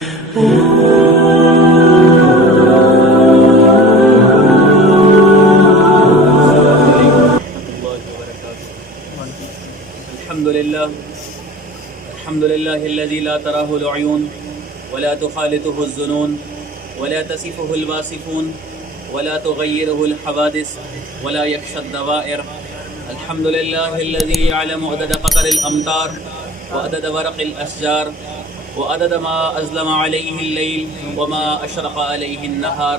الحمد لله الذي لا تراه العيون ولا تخالطه الظنون ولا تصفه الواصفون ولا تغيره الحوادث ولا يخشى الدوائر. الحمد لله الذي يعلم عدد قطر الأمطار وعدد ورق الأشجار وعدد ما أظلم عليه الليل وما أشرق عليه النهار.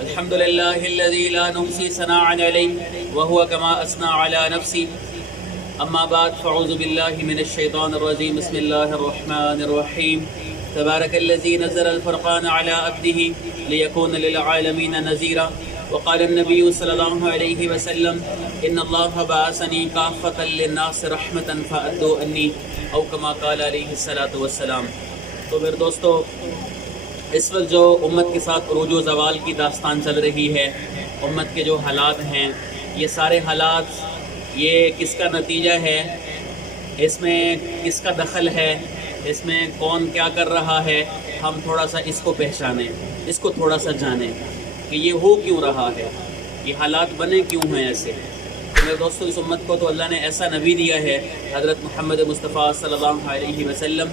الحمد لله الذي لا نحصي ثناء عليه وهو كما أثنى على نفسه. أما بعد فأعوذ بالله من الشيطان الرجيم. بسم الله الرحمن الرحيم. تبارك الذي نزل الفرقان على عبده ليكون للعالمين نذيرا. وقال النبي صلى الله عليه وسلم إن الله بعثني كافة للناس رحمة فأدوا عني أو كما قال عليه الصلاة والسلام. تو پھر دوستو، اس وقت جو امت کے ساتھ عروج و زوال کی داستان چل رہی ہے، امت کے جو حالات ہیں، یہ سارے حالات یہ کس کا نتیجہ ہے؟ اس میں کس کا دخل ہے؟ اس میں کون کیا کر رہا ہے؟ ہم تھوڑا سا اس کو پہچانیں، اس کو تھوڑا سا جانیں کہ یہ ہو کیوں رہا ہے، یہ حالات بنے کیوں ہیں ایسے. تو میرے دوستو، اس امت کو تو اللہ نے ایسا نبی دیا ہے، حضرت محمد مصطفیٰ صلی اللہ علیہ وسلم،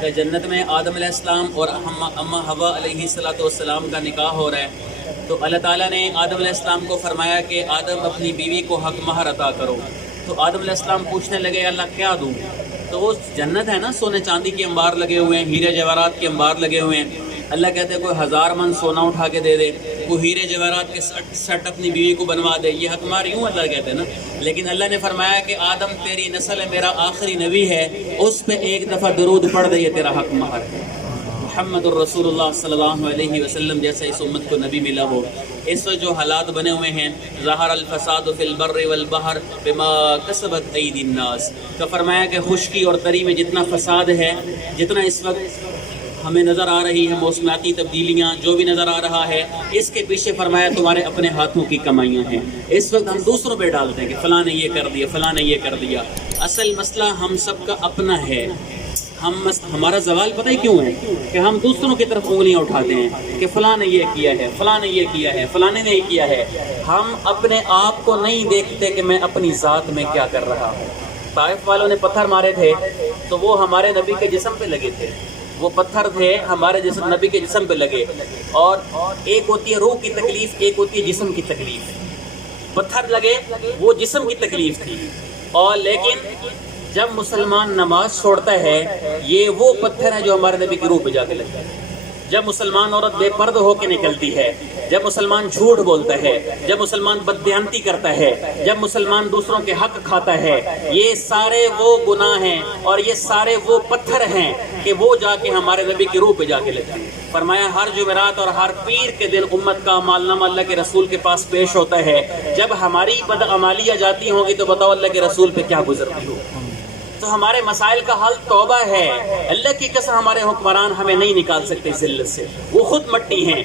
کہ جنت میں آدم علیہ السلام اور اماں حوا علیہ السلام کا نکاح ہو رہا ہے. تو اللہ تعالیٰ نے آدم علیہ السلام کو فرمایا کہ آدم اپنی بیوی کو حق مہر عطا کرو. تو آدم علیہ السلام پوچھنے لگے اللہ کیا دوں؟ تو وہ جنت ہے نا، سونے چاندی کے انبار لگے ہوئے ہیں، ہیرے جواہرات کے انبار لگے ہوئے ہیں. اللہ کہتے ہیں کوئی 1000 من سونا اٹھا کے دے دے، کوئی ہیرے جواہرات کے سیٹ اپنی بیوی کو بنوا دے، یہ حق مہر یوں اللہ کہتے ہیں نا. لیکن اللہ نے فرمایا کہ آدم تیری نسل ہے، میرا آخری نبی ہے، اس پہ ایک دفعہ درود پڑھ دے، یہ تیرا حق مہر ہے. محمد الرسول اللہ صلی اللہ علیہ وسلم جیسا اس امت کو نبی ملا ہو. اس وقت جو حالات بنے ہوئے ہیں، ظہر الفساد فی البر والبحر بما کسبت ایدی الناس، کا فرمایا کہ خشکی اور تری میں جتنا فساد ہے، جتنا اس وقت ہمیں نظر آ رہی ہے موسمیاتی تبدیلیاں، جو بھی نظر آ رہا ہے، اس کے پیچھے فرمایا تمہارے اپنے ہاتھوں کی کمائیاں ہیں. اس وقت ہم دوسروں پہ ڈالتے ہیں کہ فلاں نے یہ کر دیا، فلاں نے یہ کر دیا. اصل مسئلہ ہم سب کا اپنا ہے. ہمارا زوال پتہ ہی کیوں ہے کہ ہم دوسروں کی طرف انگلیاں اٹھاتے ہیں کہ فلاں نے یہ کیا ہے، فلاں نے یہ کیا ہے، فلاں نے یہ کیا ہے. ہم اپنے آپ کو نہیں دیکھتے کہ میں اپنی ذات میں کیا کر رہا ہوں. طائف والوں نے پتھر مارے تھے تو وہ ہمارے نبی کے جسم پہ لگے تھے، وہ پتھر تھے ہمارے نبی کے جسم پہ لگے. اور ایک ہوتی ہے روح کی تکلیف، ایک ہوتی ہے جسم کی تکلیف. پتھر لگے وہ جسم کی تکلیف تھی، اور لیکن جب مسلمان نماز چھوڑتا ہے، یہ وہ پتھر ہے جو ہمارے نبی کی روح پہ جا کے لگتا ہے. جب مسلمان عورت بے پردہ ہو کے نکلتی ہے، جب مسلمان جھوٹ بولتا ہے، جب مسلمان بددیانتی کرتا ہے، جب مسلمان دوسروں کے حق کھاتا ہے، یہ سارے وہ گناہ ہیں اور یہ سارے وہ پتھر ہیں کہ وہ جا کے ہمارے نبی کی روح پہ جا کے لگتے ہیں. فرمایا ہر جمعرات اور ہر پیر کے دن امت کا مالنامہ اللہ کے رسول کے پاس پیش ہوتا ہے. جب ہماری بدعمالیاں جاتی ہوں گی تو بتاؤ اللہ کے رسول پہ کیا گزرتی ہو. تو ہمارے مسائل کا حل توبہ ہے. اللہ کی قسم ہمارے حکمران ہمیں نہیں نکال سکتے ذلت سے، وہ خود مٹی ہیں،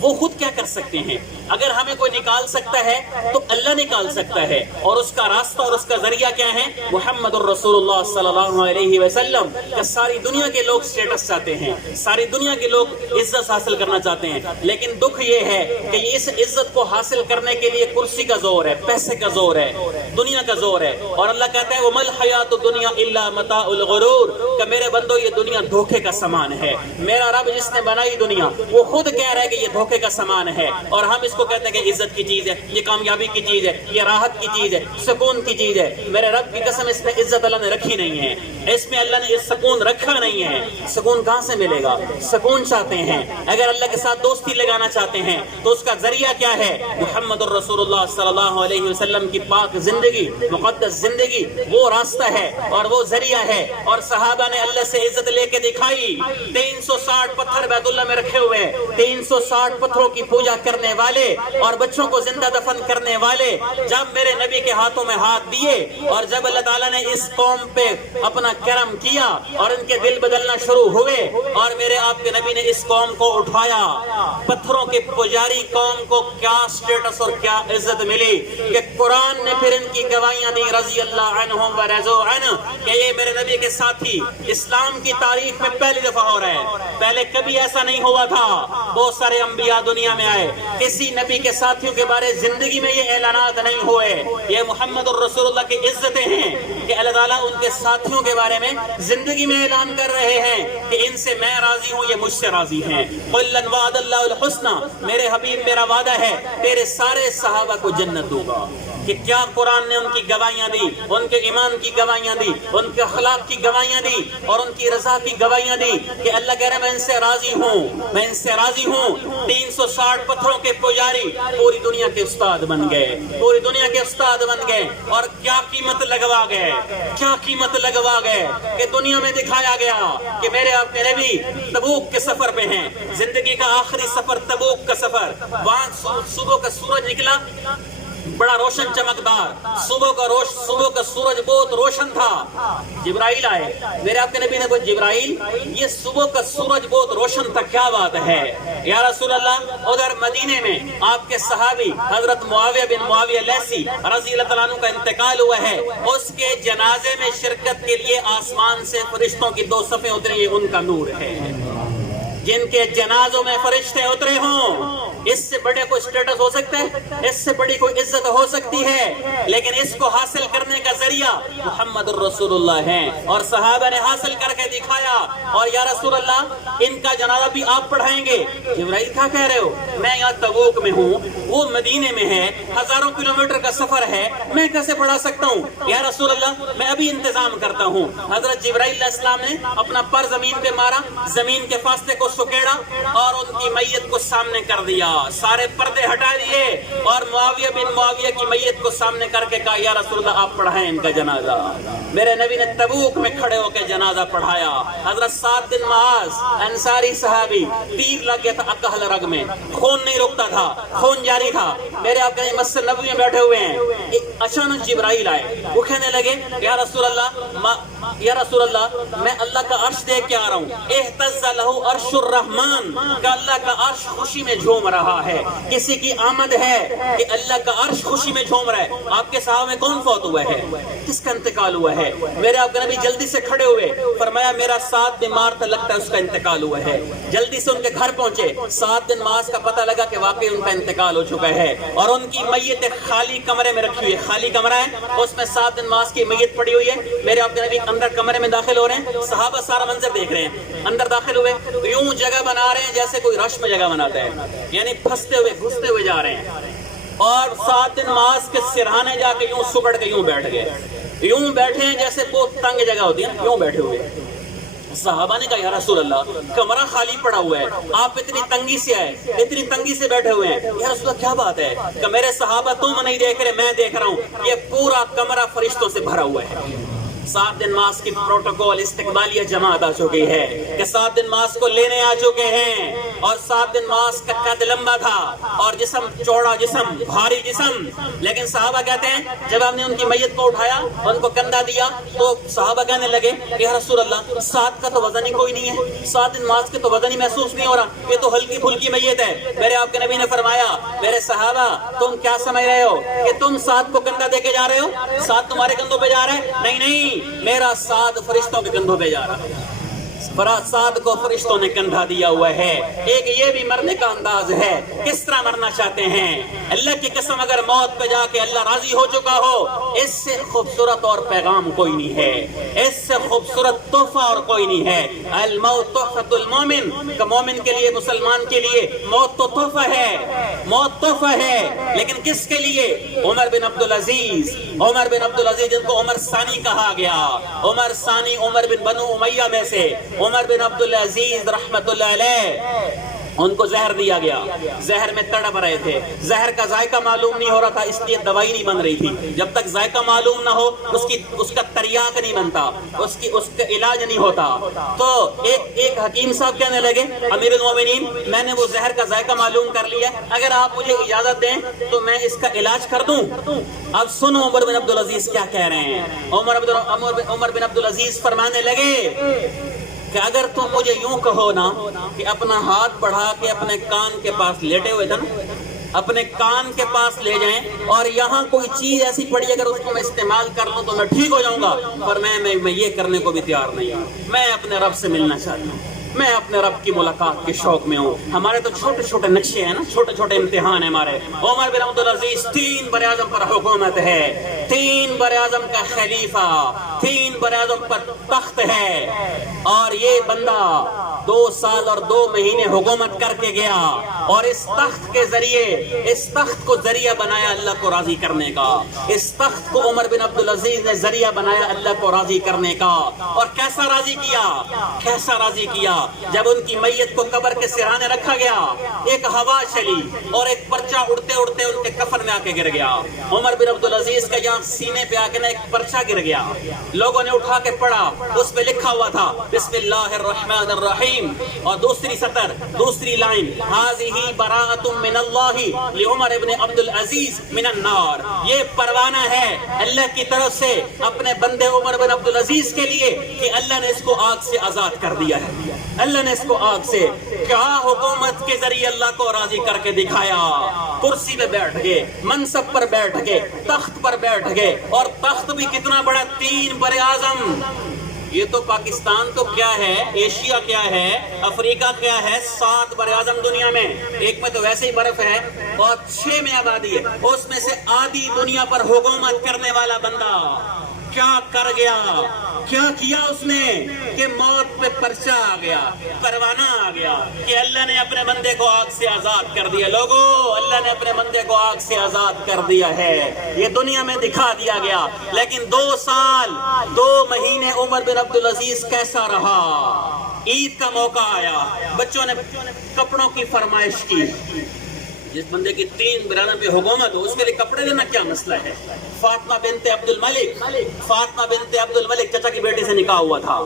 وہ خود کیا کر سکتے ہیں؟ اگر ہمیں کوئی نکال سکتا ہے تو اللہ نکال سکتا ہے. اور اس کا راستہ اور اس کا ذریعہ کیا ہے؟ محمد الرسول اللہ صلی اللہ علیہ وسلم. کہ ساری دنیا کے لوگ سٹیٹس چاہتے ہیں، ساری دنیا کے لوگ عزت حاصل کرنا چاہتے ہیں، لیکن دکھ یہ ہے کہ اس عزت کو حاصل کرنے کے لیے کرسی کا زور ہے، پیسے کا زور ہے، دنیا کا زور ہے. اور اللہ کہتا ہے وَمَا الْحَيَاةُ الدُّنْيَا إِلَّا مَتَاعُ الْغُرُورِ، کہ میرے بندو یہ دنیا دھوکے کا سامان ہے. میرا رب جس نے بنائی دنیا وہ خود کہہ رہا ہے کہ یہ دھوکے کا سامان ہے، اور ہم اس کو کہتے ہیں کہ عزت کی چیز ہے، یہ کامیابی کی چیز ہے، یہ راحت کی چیز ہے، سکون کی چیز ہے. میرے رب کی قسم اس میں عزت اللہ نے رکھی نہیں ہے، اس میں اللہ نے سکون رکھا نہیں ہے. سکون کہاں سے ملے گا؟ سکون چاہتے ہیں، اگر اللہ کے ساتھ دوستی لگانا چاہتے ہیں تو اس کا ذریعہ کیا ہے؟ محمد الرسول اللہ صلی اللہ علیہ وسلم کی پاک زندگی، مقدس زندگی وہ راستہ ہے اور وہ ذریعہ ہے. اور صحابہ نے اللہ سے عزت لے کے دکھائی. 360 پتھر بیت اللہ میں رکھے ہوئے ہیں، 360 پتھروں کی پوجا کرنے والے والے اور بچوں کو زندہ دفن کرنے والے جب میرے نبی کے ہاتھوں میں ہاتھ دیے اور جب اللہ تعالیٰ نے اس قوم پہ اپنا کرم کیا اور ان کے دل بدلنا شروع ہوئے اور میرے آپ کے نبی نے اس قوم کو اٹھایا، پتھروں کے پجاری قوم کو کیا سٹیٹس اور کیا عزت ملی کہ قرآن نے پھر ان کی گواہیاں دی رضی اللہ عنہم و رضوا عنہ کہ یہ میرے نبی کے ساتھی اسلام کی تاریخ میں پہلی دفعہ ہو رہا ہے، پہلے کبھی ایسا نہیں ہوا تھا۔ بہت سارے انبیاء دنیا میں آئے، کسی نبی کے ساتھیوں کے بارے زندگی میں یہ اعلانات نہیں ہوئے۔ یہ محمد الرسول اللہ کی عزتیں ہیں کہ اللہ تعالیٰ ان کے ساتھیوں کے بارے میں زندگی میں اعلان کر رہے ہیں کہ ان سے میں راضی ہوں، یہ مجھ سے راضی ہیں۔ قُلًّا وَعَدَ اللَّهُ الْحُسْنَى، میرے حبیب میرا وعدہ ہے تیرے سارے صحابہ کو جنت دوں گا۔ کہ کیا قرآن نے ان کی گواہیاں دی، ان کے ایمان کی گواہیاں دی، ان کے اخلاق کی گواہیاں دی اور ان کی رضا کی گواہیاں دی کہ اللہ کہہ رہا ہے میں ان سے راضی ہوں، میں ان سے راضی ہوں۔ 360 پتھروں کے پجاری پوری دنیا کے استاد بن گئے، پوری دنیا کے استاد بن گئے اور کیا قیمت لگوا گئے، کیا قیمت لگوا گئے کہ دنیا میں دکھایا گیا کہ میرے آپ کے نبی تبوک کے سفر پہ ہیں، زندگی کا آخری سفر تبوک کا سفر، وہاں صبح کا سورج نکلا بڑا روشن چمکدار، صبح کا سورج بہت روشن تھا، جبرائیل آئے، میرے آپ کے نبی نے کہا جبرائیل یہ صبح کا سورج بہت روشن تھا، کیا بات ہے یا رسول اللہ؟ ادھر مدینے میں آپ کے صحابی حضرت معاویہ بن معاویہ لیثی رضی اللہ تعالیٰ عنہ کا انتقال ہوا ہے، اس کے جنازے میں شرکت کے لیے آسمان سے فرشتوں کی 2 صفیں اتری، یہ ان کا نور ہے۔ جن کے جنازوں میں فرشتے اترے ہوں، اس سے بڑے کوئی سٹیٹس ہو سکتا ہے، اس سے بڑی کوئی عزت ہو سکتی ہے، لیکن اس کو حاصل کرنے کا ذریعہ محمد الرسول اللہ ہیں اور صحابہ نے حاصل کر کے دکھایا۔ اور یا رسول اللہ ان کا جنازہ بھی آپ پڑھائیں گے؟ جبرائیل کیا کہہ رہے ہو؟ میں یہاں تبوک میں ہوں، وہ مدینے میں ہے، ہزاروں کلومیٹر کا سفر ہے، میں کیسے پڑھا سکتا ہوں؟ یا رسول اللہ میں ابھی انتظام کرتا ہوں۔ حضرت جبرائیل علیہ السلام نے اپنا پر زمین پہ مارا، زمین کے فاصلے کو سکیڑا اور ان کی میت کو سامنے کر دیا، سارے پردے ہٹا دیے اور معاویہ بن معاویہ کی میت کو سامنے کر کے کہا یا رسول اللہ آپ پڑھائیں ان کا جنازہ۔ میرے نبی نے تبوک میں کھڑے ہو کے جنازہ پڑھایا۔ حضرت سعد بن معاذ انصاری صحابی، تیر لگ گیا تھا اکحل رگ میں، خون نہیں رکتا تھا، خون جاری تھا، میرے آپ کہیں مسجد نبوی میں بیٹھے ہوئے ہیں، اچانک جبرائیل آئے، وہ کہنے لگے یا رسول اللہ میں اللہ کا عرش دیکھ کے آ رہا ہوں، اہتز لہ عرش الرحمن، کہ اللہ کا عرش خوشی میں جھوم رہا ہے، کسی کی آمد ہے کہ اللہ کا عرش خوشی میں جھوم رہا ہے۔ آپ کے صحابہ میں کون فوت ہوا ہے؟ کس کا انتقال ہوا ہے؟ میرے آپ کے نبی جلدی سے کھڑے ہوئے، فرمایا میرا سعد بیمار تھا، لگتا ہے اس کا انتقال ہوا ہے۔ جلدی سے ان کے گھر پہنچے، سعد بن معاذ کا پتہ لگا کہ واقعی ان کا انتقال ہو چکا ہے اور ان کی میت خالی کمرے میں رکھی ہوئی ہے، خالی کمرہ ہے، اس میں سعد بن معاذ کی میت پڑی ہوئی ہے۔ میرے آپ کے نبی اندر کمرے میں داخل ہو رہے ہیں، صحابہ سارا منظر دیکھ رہے ہیں، اندر داخل ہوئے یوں جگہ بنا رہے ہیں جیسے کوئی رش میں جگہ بناتا ہے، یعنی پھنستے ہوئے گھستے ہوئے جا رہے ہیں، اور سعد بن معاذ کے سرہانے جا کے یوں سکڑ کے یوں بیٹھ گئے، یوں بیٹھے ہیں جیسے بہت تنگ جگہ ہوتی ہے نا، یوں بیٹھے ہوئے۔ صحابہ نے کہا یا رسول اللہ کمرہ خالی پڑا ہوا ہے، آپ اتنی تنگی سے آئے، اتنی تنگی سے بیٹھے ہوئے ہیں، یا رسول اللہ کیا بات ہے؟ کہ میرے صحابہ تم نہیں دیکھ رہے، میں دیکھ رہا ہوں، یہ پورا کمرہ فرشتوں سے بھرا ہوا ہے۔ سعد بن معاذ کی پروٹوکول استقبالیہ جماعت آ چکی ہے کہ سعد بن معاذ کو لینے آ چکے ہیں، اور سعد بن معاذ کا قد لمبا تھا اور جسم چوڑا، جسم بھاری جسم، لیکن صحابہ کہتے ہیں جب ہم نے ان کی میت کو اٹھایا، ان کو کندھا دیا، تو صحابہ کہنے لگے یا رسول اللہ سعد کا تو وزن ہی کوئی نہیں ہے، سعد بن معاذ کے تو وزن ہی محسوس نہیں ہو رہا، یہ تو ہلکی پھلکی میت ہے۔ میرے آپ کے نبی نے فرمایا میرے صحابہ تم کیا سمجھ رہے ہو کہ تم سعد کو کندھا دے کے جا رہے ہو؟ سعد تمہارے کندھوں پہ جا رہا ہے؟ نہیں نہیں، میرا سعد فرشتوں کے کندھوں پہ جا رہا ہے، سعد کو فرشتوں نے کندھا دیا ہوا ہے۔ ایک یہ بھی مرنے کا انداز ہے، کس طرح مرنا چاہتے ہیں؟ اللہ کی قسم اگر موت پہ جا کے اللہ راضی ہو چکا ہو، اس سے خوبصورت اور پیغام کوئی نہیں ہے، اس سے خوبصورت تحفہ اور کوئی نہیں ہے۔ الموت تحفۃ المومن، کہ مومن کے لیے، مسلمان کے لیے موت تو تحفہ ہے، موت تحفہ ہے، لیکن کس کے لیے؟ عمر بن عبدالعزیز، عمر بن عبدالعزیز جن کو عمر ثانی کہا گیا، عمر ثانی عمر بن بنو امیہ میں سے، عمر بن عبدالعزیز رحمت اللہ علیہ ان کو زہر دیا گیا، زہر میں تڑپ رہے تھے، زہر کا ذائقہ معلوم نہیں ہو رہا تھا، اس لیے دوائی نہیں بن رہی تھی۔ جب تک ذائقہ معلوم نہ ہو اس کا تریاق نہیں بنتا، اس کا علاج نہیں ہوتا۔ تو ایک حکیم صاحب کہنے لگے امیر المومنین میں نے وہ زہر کا ذائقہ معلوم کر لیا، اگر آپ مجھے اجازت دیں تو میں اس کا علاج کر دوں۔ اب سنو عمر بن عبدالعزیز کیا کہہ رہے ہیں۔ عمر بن عبدالعزیز فرمانے لگے کہ اگر تم مجھے یوں کہو نا کہ اپنا ہاتھ بڑھا کے اپنے کان کے پاس لیٹے ہوئے تھے نا، اپنے کان کے پاس لے جائیں اور یہاں کوئی چیز ایسی پڑی اگر اس کو میں استعمال کر لوں تو میں ٹھیک ہو جاؤں گا، پر میں یہ کرنے کو بھی تیار نہیں ہوں۔ میں اپنے رب سے ملنا چاہتا ہوں، میں اپنے رب کی ملاقات کے شوق میں ہوں۔ ہمارے تو چھوٹے چھوٹے نقشے ہیں نا، چھوٹے چھوٹے امتحان ہیں ہمارے۔ عمر بن عبدالعزیز 3 براعظم پر حکومت ہے، 3 براعظم کا خلیفہ، 3 براعظم پر تخت ہے، اور یہ بندہ 2 سال اور 2 مہینے حکومت کر کے گیا، اور اس تخت کے ذریعے، اس تخت کو ذریعہ بنایا اللہ کو راضی کرنے کا۔ اس تخت کو عمر بن عبدالعزیز نے ذریعہ بنایا اللہ کو راضی کرنے کا۔ اور کیسا راضی کیا؟ کیسا راضی کیا؟ جب ان کی میت کو قبر کے سرانے رکھا گیا، ایک ہوا چلی اور ایک پرچہ اڑتے اڑتے ان کے کفن میں آ کے گر گیا۔ عمر بن عبدالعزیز کا یہاں سینے پہ آ کے نا ایک پرچہ گر گیا، لوگوں نے اٹھا کے پڑھا، اس پہ لکھا ہوا تھا بسم اللہ الرحمن الرحیم، اور دوسری سطر، دوسری لائن، ھذہ براءۃ من اللہ لعمر بن عبدالعزیز من النار، یہ پروانہ ہے اللہ کی طرف سے اپنے بندے عمر بن عبدالعزیز کے لیے کہ اللہ نے اس کو آگ سے آزاد کر دیا ہے۔ اللہ نے اس کو آگ سے کیا حکومت کے ذریعے اللہ کو راضی کر کے دکھایا۔ کرسی پہ بیٹھ گئے، منصب پر بیٹھ گئے، تخت پر بیٹھ گئے، اور تخت بھی کتنا بڑا، 3 براعظم۔ یہ تو پاکستان تو کیا ہے، ایشیا کیا ہے، افریقہ کیا ہے، 7 براعظم دنیا میں، ایک میں تو ویسے ہی برف ہے اور 6 میں آبادی ہے، اس میں سے آدھی دنیا پر حکومت کرنے والا بندہ کیا کر گیا، کیا کیا اس نے کہ موت پہ پرچہ آ گیا، پروانہ آ گیا کہ اللہ نے اپنے بندے کو آگ سے آزاد کر دیا۔ لوگوں، اللہ نے اپنے بندے کو آگ سے آزاد کر دیا ہے، یہ دنیا میں دکھا دیا گیا۔ لیکن 2 سال 2 مہینے عمر بن عبدالعزیز کیسا رہا؟ عید کا موقع آیا، بچوں نے کپڑوں کی فرمائش کی۔ جس بندے کی 3 براعظم پہ حکومت ہو، اس کے لیے کپڑے دینا کیا مسئلہ ہے؟ فاطمہ بنت عبد الملک، فاطمہ بنت عبد الملک چچا کی بیٹی سے نکاح ہوا تھا۔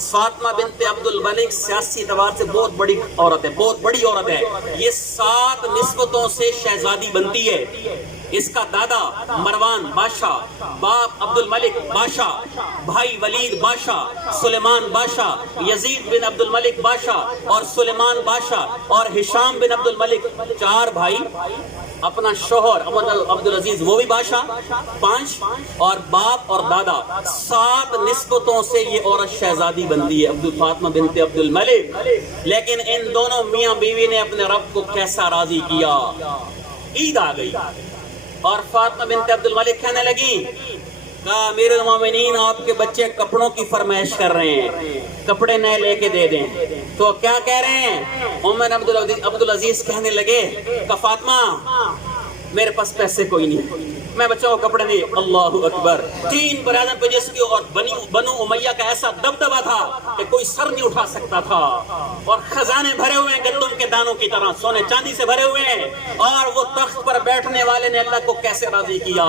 فاطمہ بنت عبد الملک سیاسی اعتبار سے بہت بڑی عورت ہے، بہت بڑی عورت ہے۔ یہ 7 نسبتوں سے شہزادی بنتی ہے۔ اس کا دادا مروان بادشاہ، باپ عبد الملک بادشاہ، بھائی ولید بادشاہ، سلیمان بادشاہ، یزید بن عبد الملک بادشاہ، اور سلیمان بادشاہ، اور ہشام بن عبد الملک، 4 بھائی۔ اپنا شوہر عبدالعزیز وہ بھی بادشاہ، 5، اور باپ اور دادا، 7 نسبتوں سے یہ عورت شہزادی بنتی ہے، فاطمہ بنت عبد الملک۔ لیکن ان دونوں میاں بیوی نے اپنے رب کو کیسا راضی کیا۔ عید آ گئی اور فاطمہ بنت عبد الملک کہنے لگی کہا امیر المومنین آپ کے بچے کپڑوں کی فرمائش کر رہے ہیں، کپڑے نئے لے کے دے دیں۔ تو کیا کہہ رہے ہیں؟ عمر عبدالعزیز کہنے لگے کہ فاطمہ میرے پاس پیسے کوئی نہیں، میں بچوں کو کپڑے نہیں۔ اللہ اکبر، 3 براعظم پہ جس کی اور بنو امیہ کا ایسا دبدبہ تھا کہ کوئی سر نہیں اٹھا سکتا تھا، اور خزانے بھرے ہوئے ہیں گندم کے دانوں کی طرح، سونے چاندی سے بھرے ہوئے ہیں، اور وہ تخت پر بیٹھنے والے نے اللہ کو کیسے راضی کیا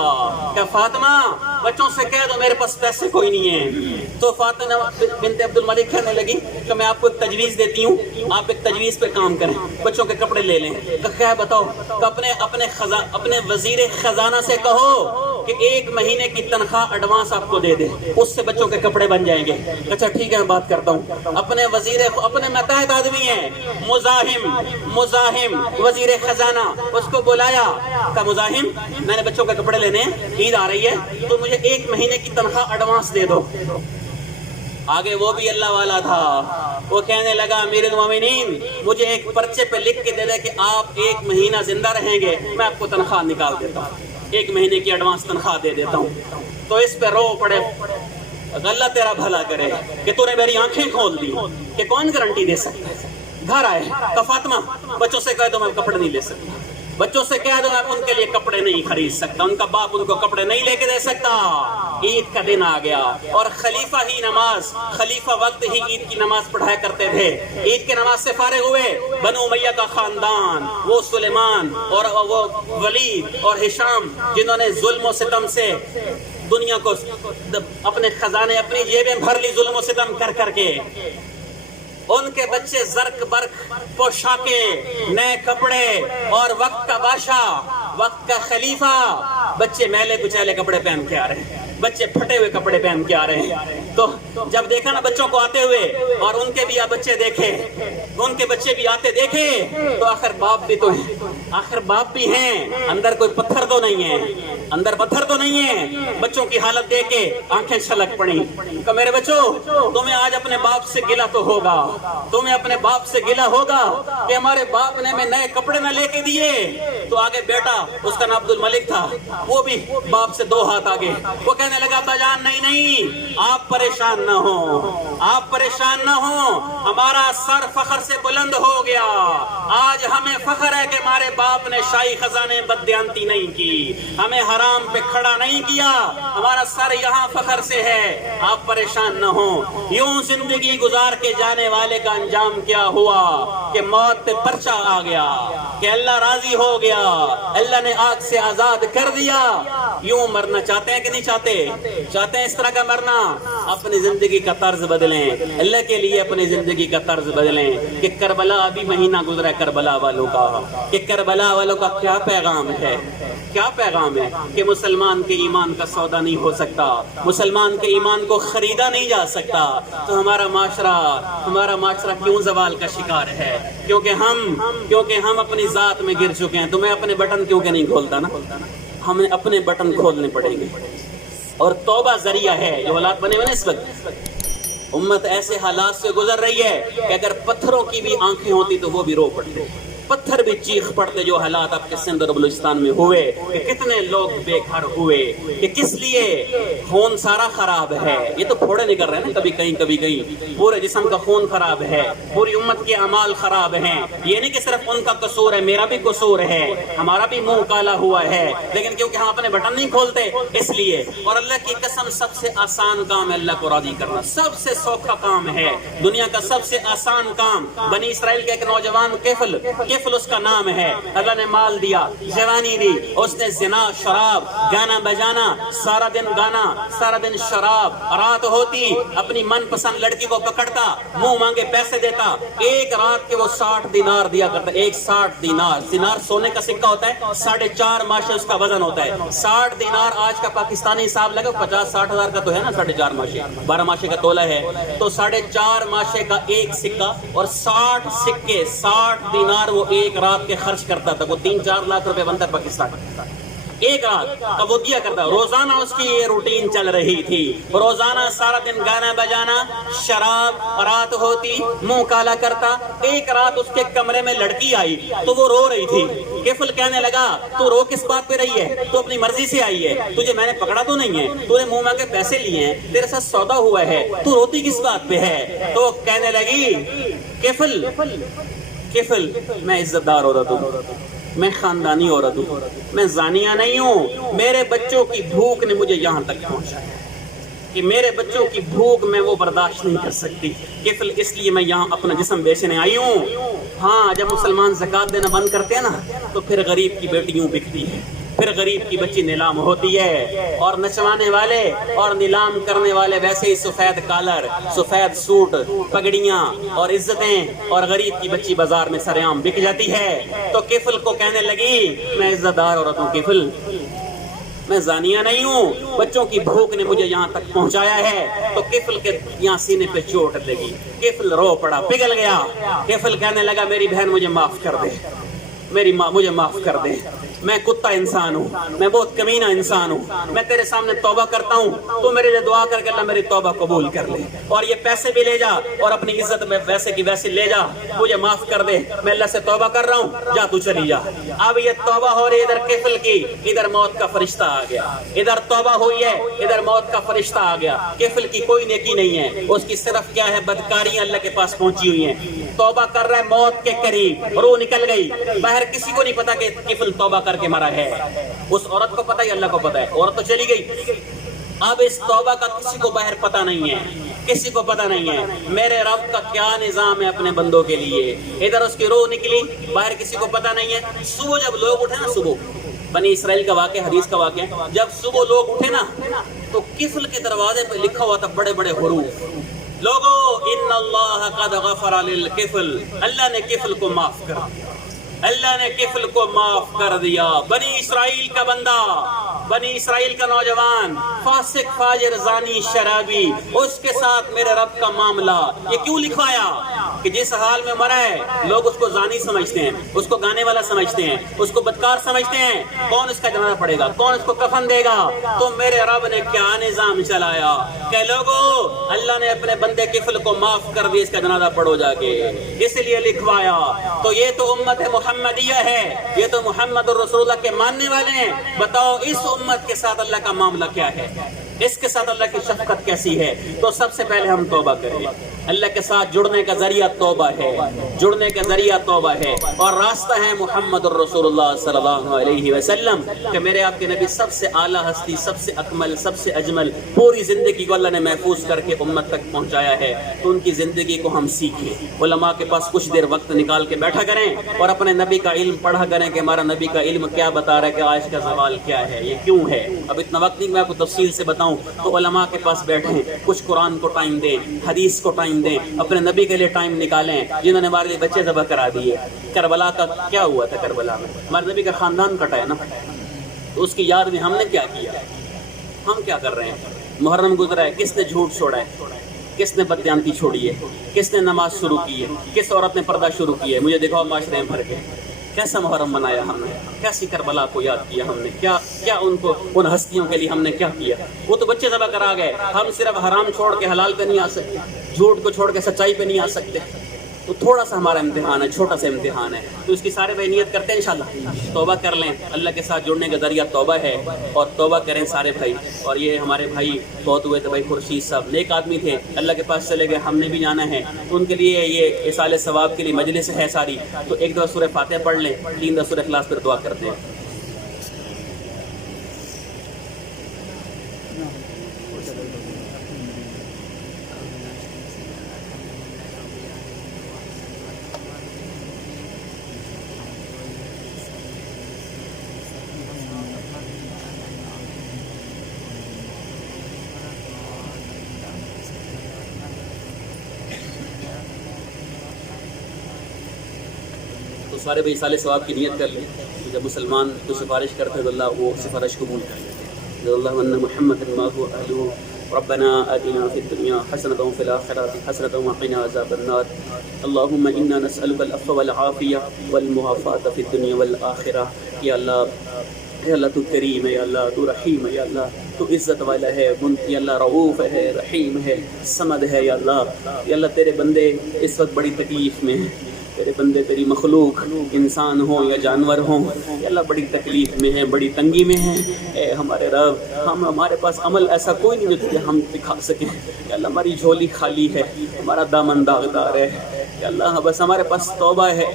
کہ فاطمہ بچوں سے کہہ دو میرے پاس پیسے کوئی نہیں ہیں۔ تو فاطمہ بنت عبد الملک کہنے لگی کہ میں آپ کو ایک تجویز دیتی ہوں، آپ ایک تجویز پہ کام کریں، بچوں کے کپڑے لے لیں۔ کہ کیا بتاؤ؟ کہ اپنے وزیر خزانہ سے کہو کہ 1 مہینے کی تنخواہ ایڈوانس آپ کو دے دے، اس سے بچوں کے کپڑے بن جائیں گے۔ اچھا ٹھیک ہے میں بات کرتا ہوں۔ اپنے متحد آدمی ہیں مزاحم وزیر خزانہ، اس کو بلایا کہ مزاحم میں نے بچوں کے کپڑے لینے ہیں، عید آ رہی ہے تو مجھے 1 مہینے کی تنخواہ ایڈوانس دے دو۔ آگے وہ بھی اللہ والا تھا، وہ کہنے لگا امیر المومنین مجھے ایک پرچے پہ لکھ کے دے دے کہ آپ 1 مہینہ زندہ رہیں گے، میں آپ کو تنخواہ نکال دیتا ہوں، 1 مہینے کی ایڈوانس تنخواہ دے دیتا ہوں۔ تو اس پہ رو پڑے اللہ تیرا بھلا کرے کہ تو نے میری آنکھیں کھول دی کہ کون گارنٹی دے سکتا ہے۔ گھر آئے کہ فاطمہ بچوں سے کہہ دو میں کپڑے نہیں لے سکتا، بچوں سے کہہ دو میں ان کے لیے کپڑے نہیں خرید سکتا، ان کا باپ ان کو کپڑے نہیں لے کے دے سکتا۔ عید کا دن آ گیا اور خلیفہ وقت ہی عید کی نماز پڑھایا کرتے تھے۔ عید کی نماز سے فارغ ہوئے بنو امیہ کا خاندان، وہ سلیمان اور وہ ولید اور ہشام، جنہوں نے ظلم و ستم سے دنیا کو اپنے خزانے اپنی جیبیں بھر لی ظلم و ستم کر کر کے۔ ان کے بچے زرق برق پوشاکیں، نئے کپڑے، اور وقت کا بادشاہ، وقت کا خلیفہ، بچے میلے کچیلے کپڑے پہن کے آ رہے ہیں، بچے پھٹے ہوئے کپڑے پہن کے آ رہے ہیں۔ تو جب دیکھا نا بچوں کو آتے ہوئے، اور ان کے بھی بچے دیکھے، ان کے بچے بھی آتے دیکھے، تو آخر باپ بھی تو ہیں، آخر باپ بھی ہیں، اندر کوئی پتھر تو نہیں ہے، اندر پتھر تو نہیں ہے۔ بچوں کی حالت دیکھ کے آنکھیں چھلک پڑی کہ میرے بچوں، تمہیں آج اپنے باپ سے گلہ تو ہوگا، تمہیں اپنے باپ سے گلہ ہوگا کہ ہمارے باپ نے ہمیں نئے کپڑے نہ لے کے دیے۔ تو آگے بیٹا، اس کا نام عبد الملک تھا، وہ بھی باپ سے 2 ہاتھ آگے، وہ کہنے لگا ابا جان نہیں، آپ پریشان نہ ہوں، آپ پریشان نہ ہوں، ہمارا سر فخر سے بلند ہو گیا۔ آج ہمیں فخر ہے کہ ہمارے باپ نے شاہی خزانے بددیانتی نہیں کی، ہمیں حرام پہ کھڑا نہیں کیا، ہمارا سر یہاں فخر سے ہے، آپ پریشان نہ ہوں۔ یوں زندگی گزار کے جانے والے کا انجام کیا ہوا کہ موت پہ پرچہ آ گیا، کہ اللہ راضی ہو گیا، اللہ نے آگ سے آزاد کر دیا۔ یوں مرنا چاہتے ہیں کہ نہیں چاہتے؟ چاہتے ہیں اس طرح کا مرنا؟ اپنی زندگی کا طرز بدلیں، اللہ کے لیے اپنی زندگی کا طرز بدلیں۔ کہ کربلا ابھی مہینہ گزرا ہے کربلا والوں کا، کہ کربلا والوں کا کیا پیغام ہے، کیا پیغام ہے کہ مسلمان کے ایمان کا سودا نہیں ہو سکتا، مسلمان کے ایمان کو خریدا نہیں جا سکتا۔ تو ہمارا معاشرہ کیوں زوال کا شکار ہے؟ کیونکہ ہم اپنی ذات میں گر چکے ہیں۔ تمہیں اپنے بٹن کیوں کہ نہیں کھولتا نا؟ ہمیں اپنے بٹن کھولنے پڑیں گے، اور توبہ ذریعہ ہے۔ جو حالات بنے ہوئے نا اس وقت، امت ایسے حالات سے گزر رہی ہے کہ اگر پتھروں کی بھی آنکھیں ہوتی تو وہ بھی رو پڑتے، پتھر بھی چیخ پڑتے۔ جو حالات آپ کے سندھ اور بلوچستان میں ہوئے، کہ کتنے لوگ بے گھر ہوئے، کہ کس لیے؟ خون سارا خراب ہے، یہ تو پھوڑے نکل رہے ہیں نا، کبھی کہیں پورے جسم کا خون خراب ہے، پوری امت کے اعمال خراب ہیں۔ یہ نہیں کہ صرف ان کا قصور ہے، میرا بھی قصور ہے، ہمارا بھی منہ کالا ہوا ہے، لیکن کیونکہ ہم اپنے بٹن نہیں کھولتے اس لیے۔ اور اللہ کی قسم، سب سے آسان کام ہے اللہ کو راضی کرنا، سب سے سوکھا کام ہے، دنیا کا سب سے آسان کام۔ بنی اسرائیل کے ایک نوجوان کفل اس کا نام ہے، اللہ نے مال دیا، جوانی دی، اس نے زنا، شراب، گانا بجانا، سارا دن گانا، سارا دن شراب، رات ہوتی اپنی من پسند لڑکی کو پکڑتا، منہ مانگے پیسے دیتا، ایک رات کے وہ 60 دینار دیا کرتا۔ 60 دینار سونے کا سکہ ہوتا ہے، 4.5 ماشے اس کا وزن ہوتا ہے۔ 60 دینار آج کا پاکستانی حساب لگا 50-60 ہزار کا تو ہے نا، 4.5 ماشے، 12 ماشے کا تولہ ہے، تو 4.5 ماشے کا ایک سکہ، اور 60 سکے، 60 دینار وہ ایک رات کے خرچ کرتا تھا۔ وہ 3-4 لاکھ روپے بنتا ہے پاکستان، ایک رات کا وہ دیا کرتا۔ روزانہ اس کی یہ روٹین چل رہی تھی، روزانہ سارا دن گانا بجانا، شراب، رات ہوتی منہ کالا کرتا۔ ایک رات اس کے کمرے میں لڑکی آئی تو وہ رو رہی تھی۔ کیفل کہنے لگا تو رو کس بات پہ رہی ہے؟ تو اپنی مرضی سے آئی ہے، تجھے میں نے پکڑا تو نہیں ہے، تو نے منہ میں کے پیسے لیے ہیں، تیرے ساتھ سودا ہوا ہے، تو روتی کس بات پہ ہے؟ تو کہنے لگی کیفل، میں عزت دار عورت ہوں، میں خاندانی عورت ہوں، میں زانیہ نہیں ہوں، میرے بچوں کی بھوک نے مجھے یہاں تک پہنچایا کہ میرے بچوں کی بھوک میں وہ برداشت نہیں کر سکتی، کیفل اس لیے میں یہاں اپنا جسم بیچنے آئی ہوں۔ ہاں، جب مسلمان زکوٰۃ دینا بند کرتے ہیں نا، تو پھر غریب کی بیٹی یوں بکتی ہے، پھر غریب کی بچی نیلام ہوتی ہے، اور نچوانے والے اور نیلام کرنے والے ویسے ہی سفید کالر، سفید سوٹ، پگڑیاں اور عزتیں، اور غریب کی بچی بازار میں سر عام بک جاتی ہے۔ تو کیفل کو کہنے لگی میں عزت دار عورت ہوں کیفل، میں زانیہ نہیں ہوں، بچوں کی بھوک نے مجھے یہاں تک پہنچایا ہے۔ تو کیفل کے یہاں سینے پہ چوٹ لگی، کیفل رو پڑا، پگھل گیا۔ کیفل کہنے لگا میری بہن مجھے معاف کر دے، میری ماں مجھے معاف کر دے، میں کتا انسان ہوں، میں بہت کمینہ انسان ہوں، میں تیرے سامنے توبہ کرتا ہوں، تو میرے لیے دعا کر کے اللہ میری توبہ قبول کر لے، اور یہ پیسے بھی لے جا اور اپنی عزت میں ویسے کی ویسے لے جا، مجھے معاف کر دے، میں اللہ سے توبہ کر رہا ہوں، جا تو چلی جا۔ اب یہ توبہ ہو رہی ہے ادھر کفل کی، ادھر موت کا فرشتہ آ گیا، ادھر توبہ ہوئی ہے، ادھر موت کا فرشتہ آ گیا۔ کفل کی کوئی نیکی نہیں ہے، اس کی صرف کیا ہے، بدکاریاں اللہ کے پاس پہنچی ہوئی ہیں، توبہ کر رہا ہے موت کے قریب، روح نکل گئی، باہر کسی کو نہیں پتا کہ کفل توبہ کر کے مرا ہے، اس عورت کو پتا ہے، اللہ کو پتا ہے، عورت تو چلی گئی۔ اب اس توبہ کا کسی کو باہر پتا نہیں ہے، کسی کو پتا نہیں ہے میرے رب کا کیا نظام ہے اپنے بندوں کے لیے۔ ادھر اس کی روح نکلی، باہر کسی کو پتا نہیں ہے۔ صبح جب لوگ اٹھے نا، صبح بنی اسرائیل کا واقعہ، حدیث کا واقعہ، جب صبح لوگ اٹھے نا تو کفل کے دروازے پہ لکھا ہوا تھا بڑے بڑے حروف، لوگو ان اللہ قد غفر للکفل، اللہ نے کفل کو معاف کر دیا، اللہ نے کفل کو معاف کر دیا۔ بنی اسرائیل کا بندہ، بنی اسرائیل کا نوجوان، فاسق فاجر زانی شرابی، اس کے ساتھ میرے رب کا معاملہ، یہ کیوں لکھوایا کہ جس حال میں مرا ہے لوگ اس کو زانی سمجھتے ہیں، اس کو گانے والا سمجھتے ہیں، اس کو بدکار سمجھتے ہیں، کون اس کا جنازہ پڑے گا، کون اس کو کفن دے گا؟ تو میرے رب نے کیا نظام چلایا کہ لوگو اللہ نے اپنے بندے کفل کو معاف کر دیا، اس کا جنازہ پڑھو جا کے، اس لیے لکھوایا۔ تو یہ تو امت محمدیہ ہے، یہ تو محمد الرسول اللہ کے ماننے والے ہیں۔ بتاؤ اس امت کے ساتھ اللہ کا معاملہ کیا ہے، اس کے ساتھ اللہ کی شفقت کیسی ہے؟ تو سب سے پہلے ہم توبہ کریں، اللہ کے ساتھ جڑنے کا ذریعہ توبہ ہے، جڑنے کا ذریعہ توبہ ہے، اور راستہ ہے محمد الرسول اللہ صلی اللہ علیہ وسلم، کہ میرے آپ کے نبی سب سے اعلیٰ ہستی، سب سے اکمل، سب سے اجمل، پوری زندگی کو اللہ نے محفوظ کر کے امت تک پہنچایا ہے، تو ان کی زندگی کو ہم سیکھیں۔ علماء کے پاس کچھ دیر وقت نکال کے بیٹھا کریں اور اپنے نبی کا علم پڑھا کریں کہ ہمارا نبی کا علم کیا بتا رہا ہے کہ آج کا زوال کیا ہے، یہ کیوں ہے۔ اب اتنا وقت نہیں میں آپ کو تفصیل سے بتاؤں، تو علماء کے پاس بیٹھیں، کچھ قرآن کو ٹائم دیں، حدیث کو ٹائم دیں، اپنے نبی کے لیے ٹائم نکالیں، جنہوں نے ہمارے لیے بچے ذبح کرا دیے۔ کربلا کا کیا ہوا تھا؟ کربلا میں ہمارے نبی کا خاندان کٹا ہے نا، تو اس کی یاد میں ہم نے کیا کیا، ہم کیا کر رہے ہیں؟ محرم گزرا ہے، کس نے جھوٹ چھوڑا ہے، کس نے بددیانتی چھوڑی ہے، کس نے نماز شروع کی ہے، کس عورت نے پردہ شروع کی ہے؟ مجھے دکھاؤ معاشرے میں بھر کے کیسا محرم منایا ہم نے، کیسی کربلا کو یاد کیا ہم نے، کیا کیا ان کو، ان ہستیوں کے لیے ہم نے کیا کیا؟ وہ تو بچے ذبح کرا گئے، ہم صرف حرام چھوڑ کے حلال پہ نہیں آ سکتے، جھوٹ کو چھوڑ کے سچائی پہ نہیں آ سکتے۔ تو تھوڑا سا ہمارا امتحان ہے، چھوٹا سا امتحان ہے، تو اس کی سارے بھائی نیت کرتے ہیں انشاءاللہ، توبہ کر لیں، اللہ کے ساتھ جڑنے کا ذریعہ توبہ ہے، اور توبہ کریں سارے بھائی۔ اور یہ ہمارے بھائی بہت ہوئے تھے، بھائی خورشید صاحب نیک آدمی تھے، اللہ کے پاس چلے گئے، ہم نے بھی جانا ہے، تو ان کے لیے یہ ایصال ثواب کے لیے مجلس ہے ساری، تو ایک دفعہ سورہ فاتحہ پڑھ لیں، 3 دفعہ سورہ اخلاص پر دعا کرتے ہیں۔ تو سارے بھائی ایصال ثواب کی نیت کر لیں، جب مسلمان تو سفارش کرتے تو اللہ وہ سفارش قبول کر لیتے ہیں۔ اللہ ان محمد ما هو اهله ربنا آتنا في الدنيا حسنة وفي الآخرة حسنة وقنا عذاب النار اللهم انا نسألك العفو والعافية والمعافاة في الدنيا والآخرة۔ یا اللہ تو کریم ہے، یا اللہ تو رحیم ہے، یا اللہ تو عزت والا ہے، یا اللہ رؤوف ہے، رحیم ہے، صمد ہے، یا اللہ تیرے بندے اس وقت بڑی تکلیف میں ہیں، تیرے بندے تیری مخلوق انسان ہوں یا جانور ہوں، یا اللہ بڑی تکلیف میں ہیں، بڑی تنگی میں ہیں، اے ہمارے رب، ہمارے پاس عمل ایسا کوئی نہیں جو تجھے ہم دکھا سکیں، یا اللہ ہماری جھولی خالی ہے، ہمارا دامن داغدار ہے، یا اللہ بس ہمارے پاس توبہ ہے،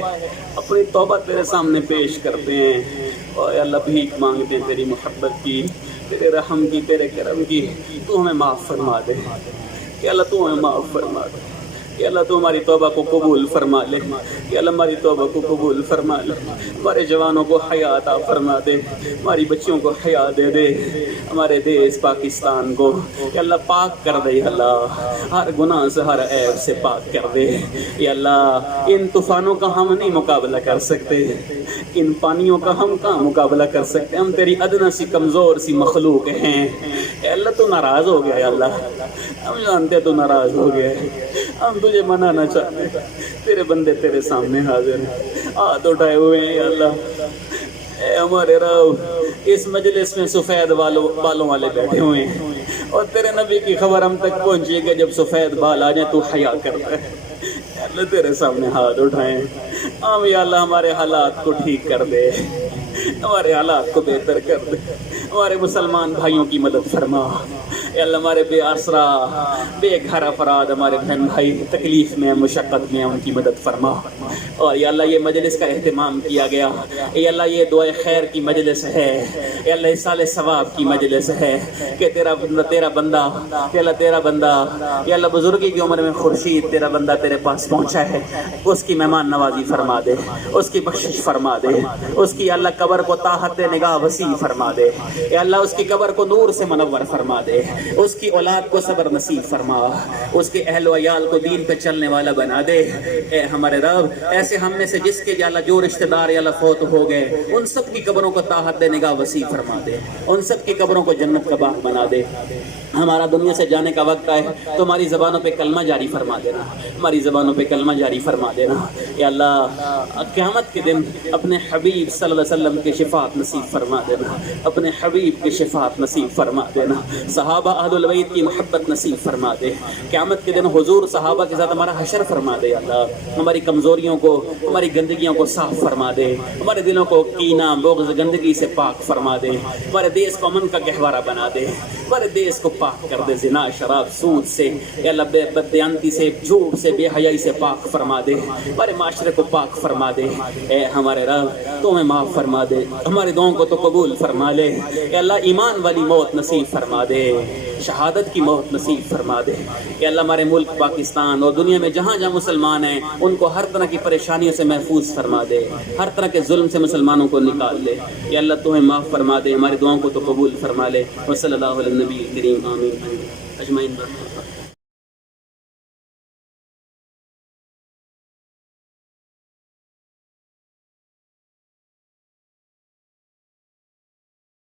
اپنی توبہ تیرے سامنے پیش کرتے ہیں، اور یا اللہ بھیک مانگتے ہیں تیری محبت کی، تیرے رحم کی، تیرے کرم کی، تو ہمیں معاف فرما دے، یا اللہ تو ہمیں معاف فرما دے، یا اللہ تو ہماری توبہ کو قبول فرما لے، یا اللہ ہماری توبہ کو قبول فرما لے، ہمارے جوانوں کو حیا عطا فرما دے، ہماری بچیوں کو حیا دے دے، ہمارے دیش پاکستان کو یا اللہ پاک کر دے، یا اللہ ہر گناہ سے، ہر عیب سے پاک کر دے، یا اللہ ان طوفانوں کا ہم نہیں مقابلہ کر سکتے، ان پانیوں کا ہم کہاں مقابلہ کر سکتے، ہم تیری ادنا سی کمزور سی مخلوق ہیں، یا اللہ تو ناراض ہو گیا، یا اللہ ہم جانتے تو ناراض ہو گئے، ہم تجھے منانا چاہتے، تیرے بندے تیرے سامنے حاضر ہیں، ہاتھ اٹھائے ہوئے ہیں، یا اللہ اے ہمارے رب اس مجلس میں سفید بالوں والے بیٹھے ہوئے ہیں اور تیرے نبی کی خبر ہم تک پہنچی کہ جب سفید بال آ جائیں تو حیا کرتا ہے. اللہ تیرے سامنے ہاتھ اٹھائیں. یا اللہ ہمارے حالات کو ٹھیک کر دے, ہمارے حالات کو بہتر کر دے, ہمارے مسلمان بھائیوں کی مدد فرما. اے اللہ ہمارے بے آسرا بے گھر افراد ہمارے بہن بھائی تکلیف میں مشقت میں ان کی مدد فرما. اور یا اللہ یہ مجلس کا اہتمام کیا گیا, اے اللہ یہ دعائے خیر کی مجلس ہے, اے اللہ سال ثواب کی مجلس ہے کہ تیرا بندہ اے اللہ تیرا بندہ اے اللہ بزرگی کی عمر میں خورشید تیرا بندہ تیرے پاس پہنچا ہے, اس کی مہمان نوازی فرما دے, اس کی بخشش فرما دے, اس کی اللہ قبر کو طاقت نگاہ وسیع فرما دے, اے اللہ اس کی قبر کو نور سے منور فرما دے, اس کی اولاد کو صبر نصیب فرما, اس کے اہل و عیال کو دین پہ چلنے والا بنا دے. اے ہمارے رب ایسے ہم میں سے جس کے یا اللہ جو رشتہ دار یا اللہ فوت ہو گئے ان سب کی قبروں کو طاقت نگاہ وسیع فرما دے, ان سب کی قبروں کو جنت کا باغ بنا دے. ہمارا دنیا سے جانے کا وقت آئے تو ہماری زبانوں پہ کلمہ جاری فرما دینا, ہماری زبانوں پہ کلمہ جاری فرما دینا. یا اللہ قیامت کے دن اپنے حبیب صلی اللہ علیہ وسلم کی شفاعت نصیب فرما دینا, اپنے حبیب کی شفاعت نصیب فرما دینا, صحابہ اہل البیت کی محبت نصیب فرما دے. قیامت کے دن حضور صحابہ کے ساتھ ہمارا حشر فرما دے. اللہ ہماری کمزوریوں کو ہماری گندگیوں کو صاف فرما دے, ہمارے دلوں کو کینہ بغض گندگی سے پاک فرما دے, ہمارے دیس کو امن کا گہوارہ بنا دے, ہمارے دیس کو پاک کر دے زنا شراب سود سے یا اللہ بددیانتی سے جھوٹ سے بے حیائی سے پاک فرما دے, ہمارے معاشرے کو پاک فرما دے. اے ہمارے رب تو ہمیں معاف فرما دے, ہماری دعاؤں کو تو قبول فرما لے. اے اللہ ایمان والی موت نصیب فرما دے, شہادت کی موت نصیب فرما دے. اے اللہ ہمارے ملک پاکستان اور دنیا میں جہاں جہاں مسلمان ہیں ان کو ہر طرح کی پریشانیوں سے محفوظ فرما دے, ہر طرح کے ظلم سے مسلمانوں کو نکال لے. اے اللہ تو ہمیں معاف فرما دے, ہماری دعاؤں کو تو قبول فرما لے. وصلی اللہ علیہ النبی کریم آمین اجمعین.